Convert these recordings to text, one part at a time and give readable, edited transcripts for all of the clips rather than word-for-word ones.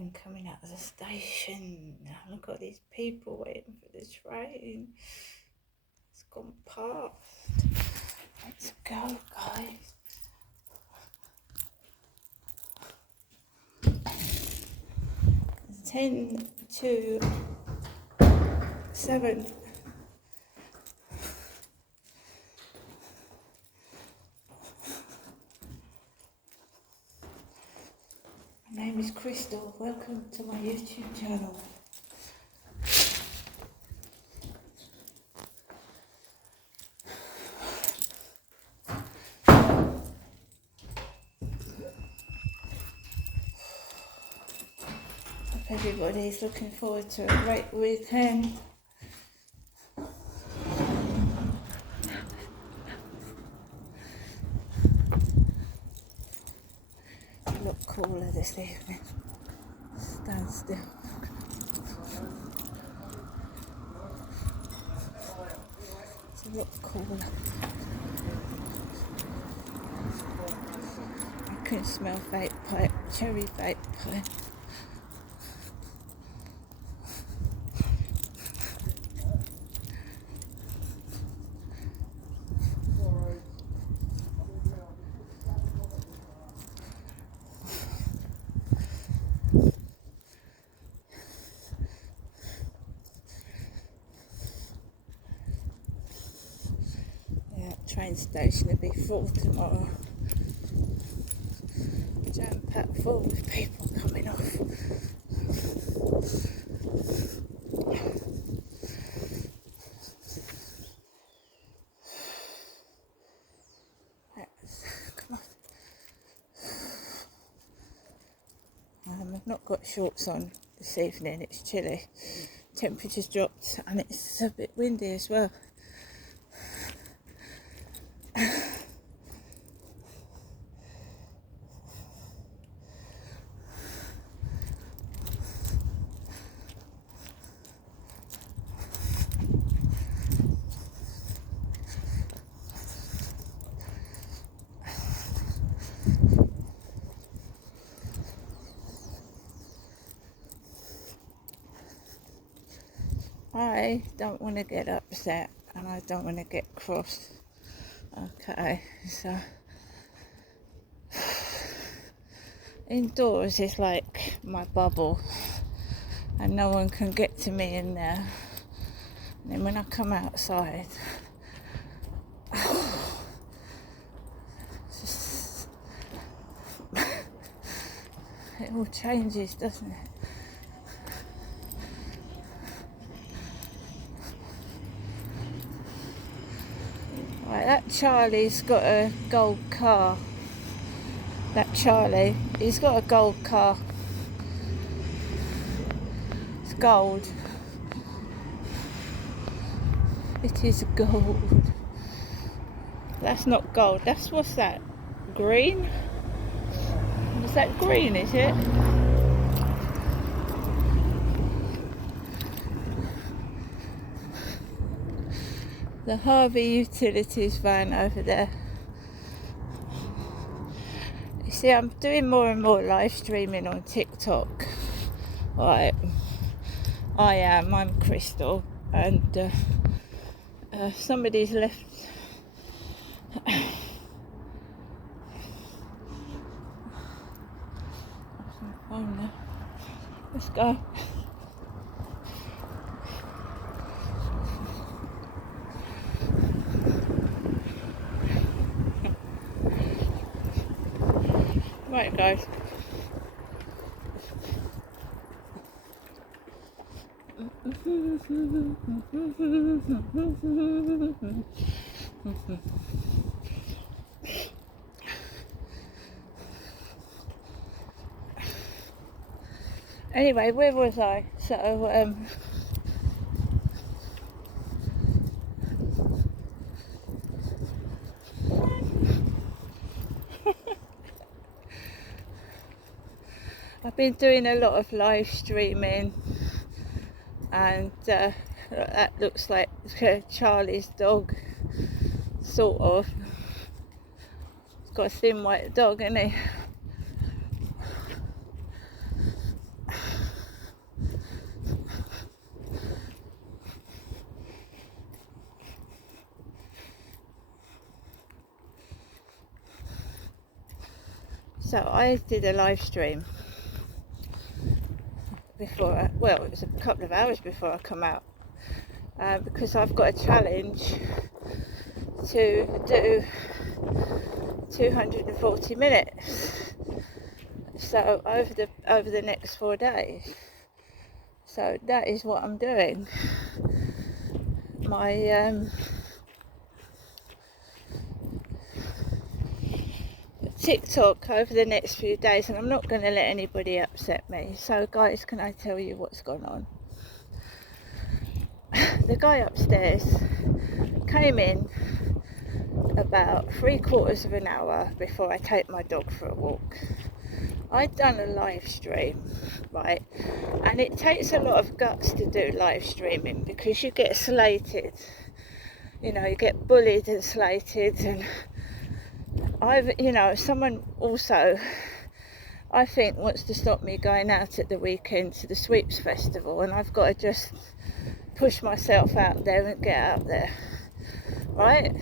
train coming out of the station. Look at these people waiting for the train. It's gone past. Let's go, guys. It's 10 to 7. My name is Crystal. Welcome to my YouTube channel. Hope everybody's looking forward to a great weekend. You look cooler this evening. Stand still. It's a lot cooler. I can smell vape pipe, cherry vape pipe. Train station will be full tomorrow. Jam packed full with people coming off. Come on. I've not got shorts on this evening. It's chilly. Temperature's dropped and it's a bit windy as well. I don't want to get upset and I don't want to get cross. Okay, so indoors is like my bubble and no one can get to me in there. And then when I come outside, it all changes, doesn't it? Right, that Charlie's got a gold car. That Charlie, he's got a gold car. It's gold. It is gold. That's not gold. What's that? Green? Is that green, is it? The Harvey Utilities van over there. You see, I'm doing more and more live streaming on TikTok. Right. I'm Crystal, and somebody's left. Let's go. Right, guys. Anyway, where was I? So, I've been doing a lot of live streaming, and that looks like Charlie's dog, sort of. He's got a thin white dog, isn't he? So I did a live stream before, well, it was a couple of hours before I come out, because I've got a challenge to do 240 minutes. So over the next 4 days. So that is what I'm doing. My TikTok over the next few days, and I'm not going to let anybody upset me. So guys, can I tell you what's gone on? The guy upstairs came in about 3/4 of an hour before I take my dog for a walk. I'd done a live stream, right? And it takes a lot of guts to do live streaming because you get slated. You know, you get bullied and slated, and someone also, I think, wants to stop me going out at the weekend to the Sweeps Festival, and I've got to just push myself out there and get out there, right?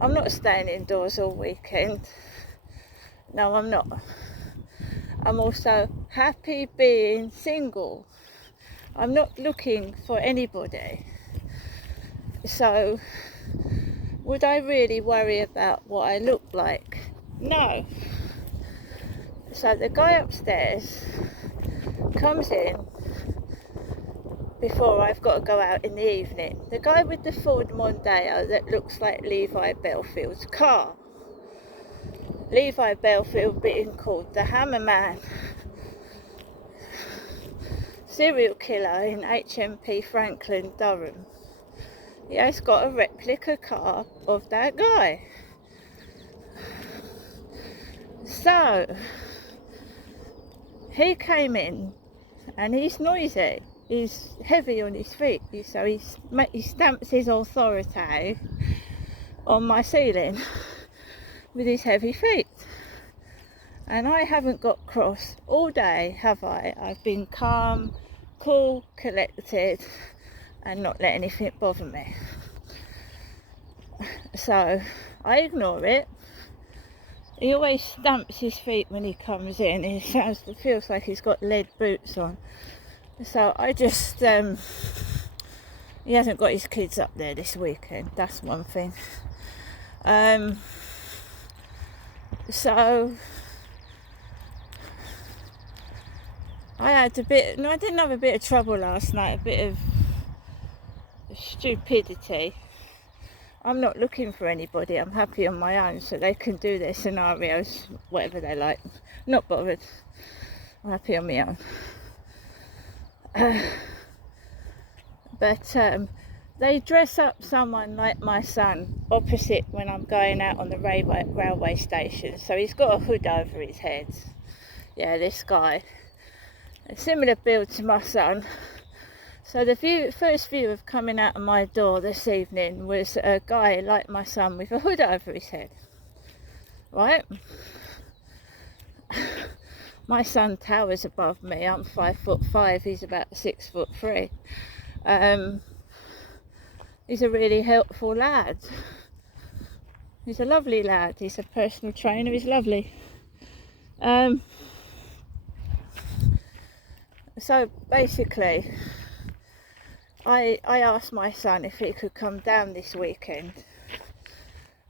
I'm not staying indoors all weekend. No, I'm not. I'm also happy being single. I'm not looking for anybody. So, would I really worry about what I look like? No. So the guy upstairs comes in before I've got to go out in the evening. The guy with the Ford Mondeo that looks like Levi Belfield's car. Levi Belfield being called the Hammerman, serial killer in HMP Franklin, Durham. He has got a replica car of that guy. So he came in and he's noisy. He's heavy on his feet, so he stamps his authority on my ceiling with his heavy feet. And I haven't got cross all day, have I? I've been calm, cool, collected, and not let anything bother me. So I ignore it. He always stamps his feet when he comes in. It feels like he's got lead boots on. So I just, he hasn't got his kids up there this weekend. That's one thing. So I didn't have a bit of trouble last night, a bit of stupidity. I'm not looking for anybody. I'm happy on my own, so they can do their scenarios, whatever they like. Not bothered. I'm happy on my own. But they dress up someone like my son opposite when I'm going out on the railway station. So he's got a hood over his head. Yeah, this guy. A similar build to my son. So the first view of coming out of my door this evening was a guy like my son with a hood over his head. Right? My son towers above me. I'm 5'5". He's about 6'3". He's a really helpful lad. He's a lovely lad. He's a personal trainer. He's lovely. So basically, I asked my son if he could come down this weekend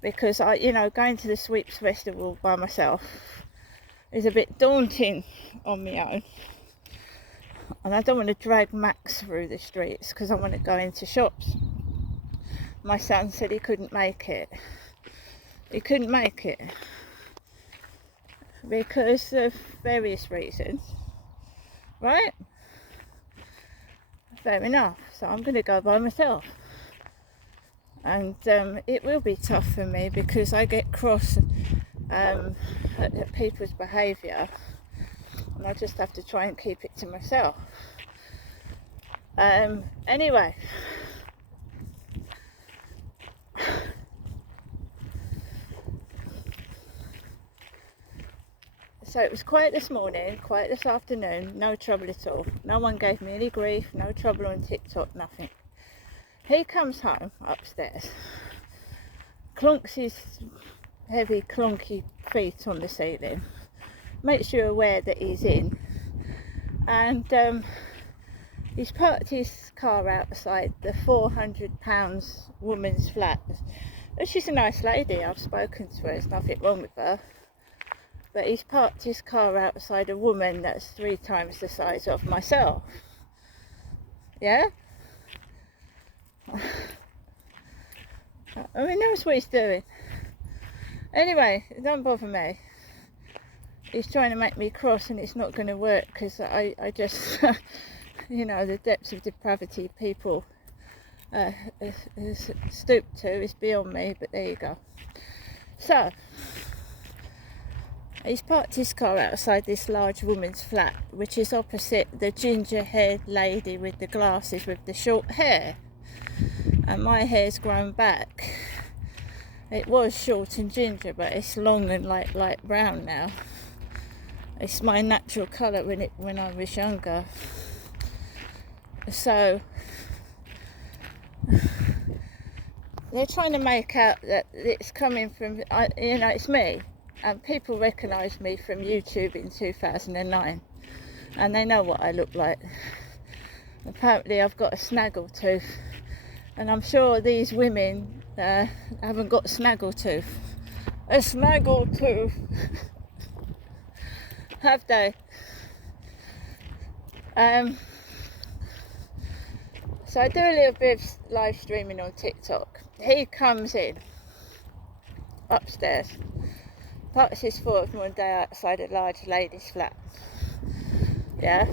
because going to the Sweeps Festival by myself is a bit daunting on my own, and I don't want to drag Max through the streets because I want to go into shops. My son said he couldn't make it. He couldn't make it because of various reasons, right? Fair enough. So I'm going to go by myself, and it will be tough for me because I get cross at people's behaviour, and I just have to try and keep it to myself. Anyway, so it was quiet this morning, quiet this afternoon, no trouble at all. No one gave me any grief, no trouble on TikTok, nothing. He comes home upstairs, clunks his heavy clunky feet on the ceiling. Makes you aware that he's in. And he's parked his car outside the £400 woman's flat. She's a nice lady, I've spoken to her, there's nothing wrong with her. But he's parked his car outside a woman that's 3 times the size of myself. Yeah? I mean, knows what he's doing. Anyway, it don't bother me. He's trying to make me cross and it's not going to work because I just, you know, the depths of depravity people stoop to is beyond me, but there you go. So, he's parked his car outside this large woman's flat, which is opposite the ginger-haired lady with the glasses with the short hair. And my hair's grown back. It was short and ginger, but it's long and light brown now. It's my natural colour when I was younger. So they're trying to make out that it's coming from, you know, it's me. And people recognise me from YouTube in 2009. And they know what I look like. Apparently I've got a snaggle tooth. And I'm sure these women haven't got a snaggle tooth. A snaggle tooth. Have they? So I do a little bit of live streaming on TikTok. He comes in upstairs, parks his foot of one day outside a large lady's flat. Yeah,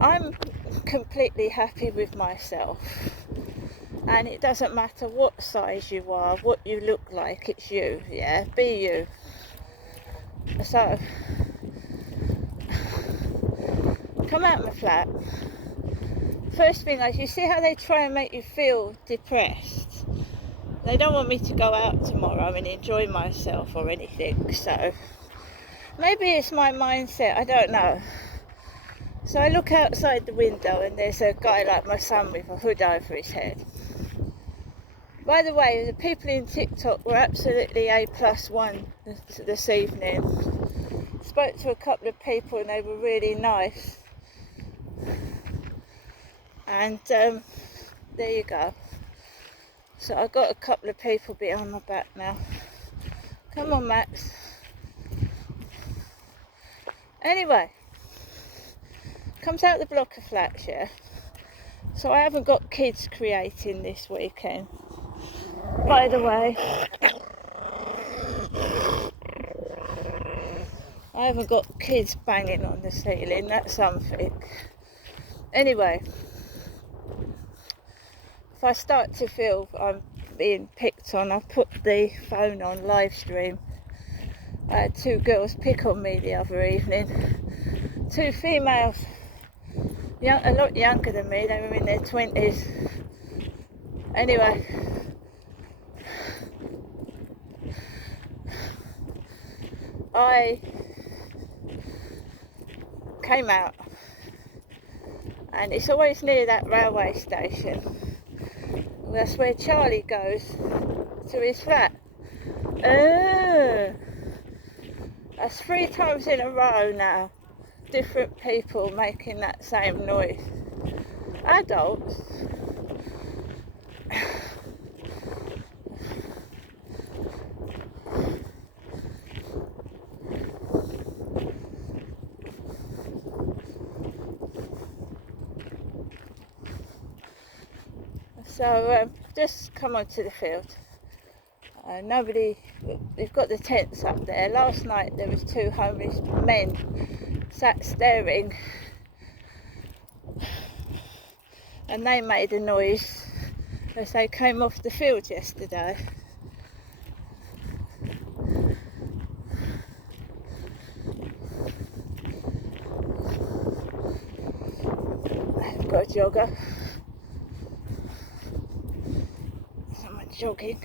I'm completely happy with myself, and it doesn't matter what size you are, what you look like, it's you. Yeah, be you. So come out my flat. First thing is, you see how they try and make you feel depressed? They don't want me to go out tomorrow and enjoy myself or anything, so maybe it's my mindset, I don't know. So I look outside the window and there's a guy like my son with a hood over his head. By the way, the people in TikTok were absolutely A+1 this evening. Spoke to a couple of people and they were really nice. And there you go. So I've got a couple of people behind my back now. Come on, Max. Anyway, comes out the block of flats, yeah. So I haven't got kids creating this weekend. By the way, I haven't got kids banging on the ceiling, that's something. Anyway, if I start to feel I'm being picked on, I've put the phone on live stream. I had 2 girls pick on me the other evening. 2 females, a lot younger than me, they were in their 20s. Anyway, I came out, and it's always near that railway station. That's where Charlie goes to his flat. That's 3 times in a row now. Different people making that same noise. Adults. So just come onto the field. We've got the tents up there. Last night there was 2 homeless men sat staring, and they made a noise as they came off the field yesterday. I've got a jogger. Someone jogging.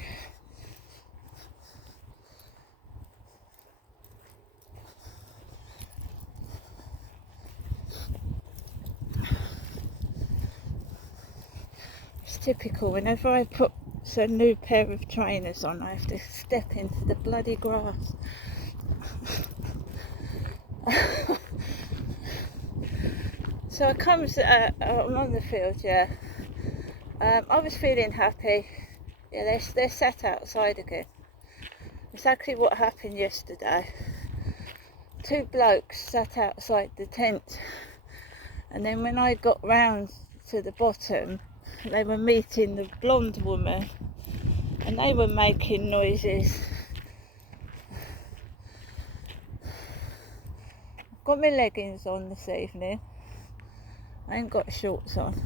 It's typical, whenever I put puts a new pair of trainers on, I have to step into the bloody grass. So I comes, I'm on the field, yeah. I was feeling happy. Yeah, they're sat outside again. Exactly what happened yesterday. 2 blokes sat outside the tent, and then when I got round to the bottom, they were meeting the blonde woman, and they were making noises. I've got my leggings on this evening. I ain't got shorts on.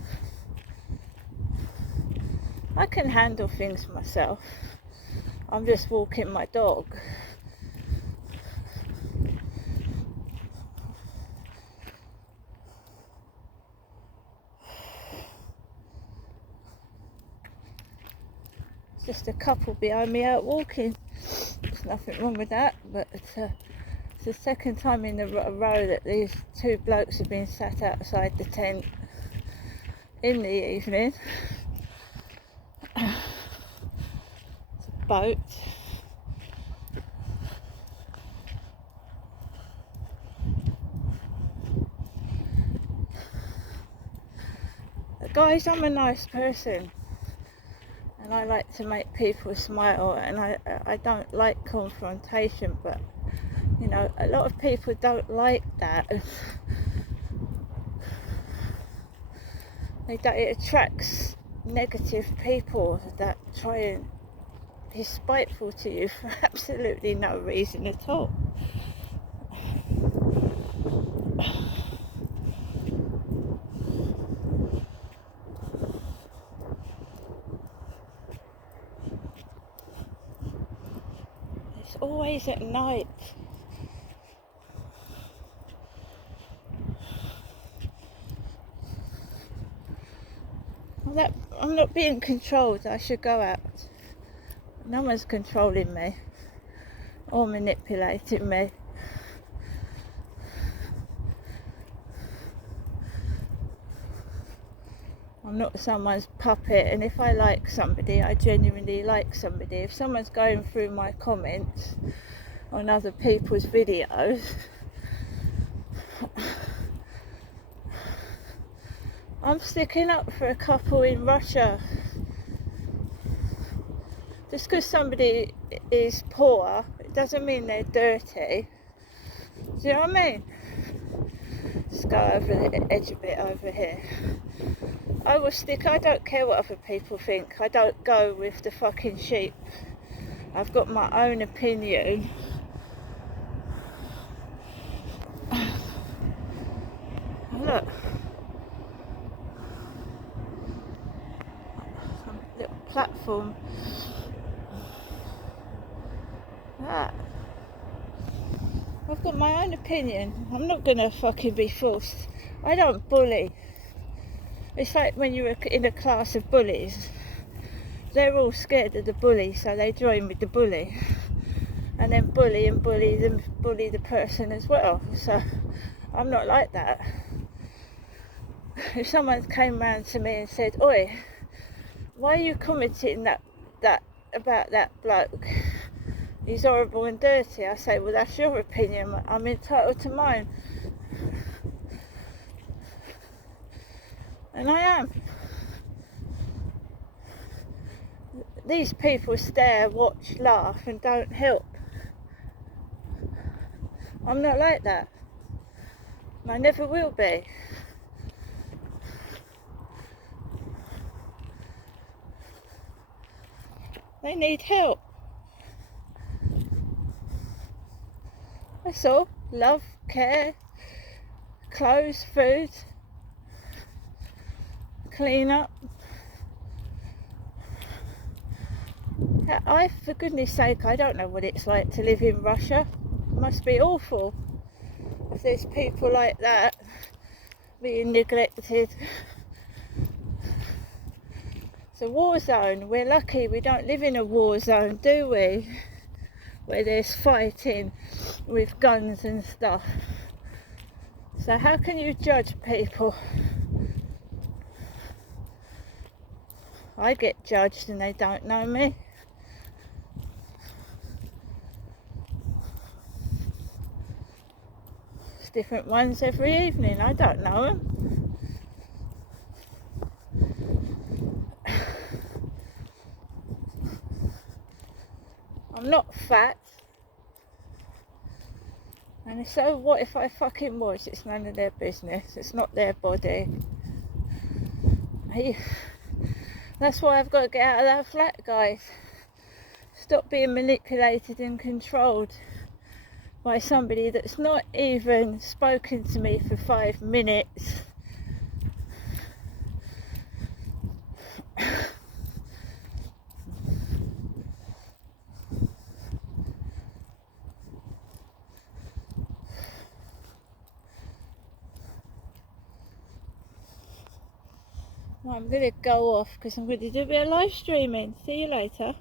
I can handle things myself. I'm just walking my dog. It's just a couple behind me out walking. There's nothing wrong with that, but it's the second time in a row that these 2 blokes have been sat outside the tent in the evening. It's a boat. Guys, I'm a nice person, and I like to make people smile, and I don't like confrontation, but you know, a lot of people don't like that. It attracts negative people that try and be spiteful to you for absolutely no reason at all. It's always at night. I'm not being controlled. I should go out. No one's controlling me or manipulating me. I'm not someone's puppet, and if I like somebody, I genuinely like somebody. If someone's going through my comments on other people's videos, I'm sticking up for a couple in Russia. Just because somebody is poor, it doesn't mean they're dirty. Do you know what I mean? Just go over the edge a bit over here. I don't care what other people think. I don't go with the fucking sheep. I've got my own opinion. Look. Some little platform. That. I've got my own opinion. I'm not gonna fucking be forced. I don't bully. It's like when you're in a class of bullies. They're all scared of the bully, so they join with the bully. And then bully the person as well. So I'm not like that. If someone came round to me and said, "Oi, why are you commenting that about that bloke? He's horrible and dirty," I say, "Well, that's your opinion. I'm entitled to mine." And I am. These people stare, watch, laugh, and don't help. I'm not like that. I never will be. They need help. That's all. Love, care, clothes, food, clean up. For goodness sake, I don't know what it's like to live in Russia. It must be awful if there's people like that being neglected. It's a war zone. We're lucky we don't live in a war zone, do we? Where there's fighting with guns and stuff. So how can you judge people? I get judged and they don't know me. It's different ones every evening. I don't know them. I'm not fat. And so what if I fucking was? It's none of their business. It's not their body. That's why I've got to get out of that flat, guys. Stop being manipulated and controlled by somebody that's not even spoken to me for 5 minutes. I'm going to go off because I'm going to do a bit of live streaming. See you later.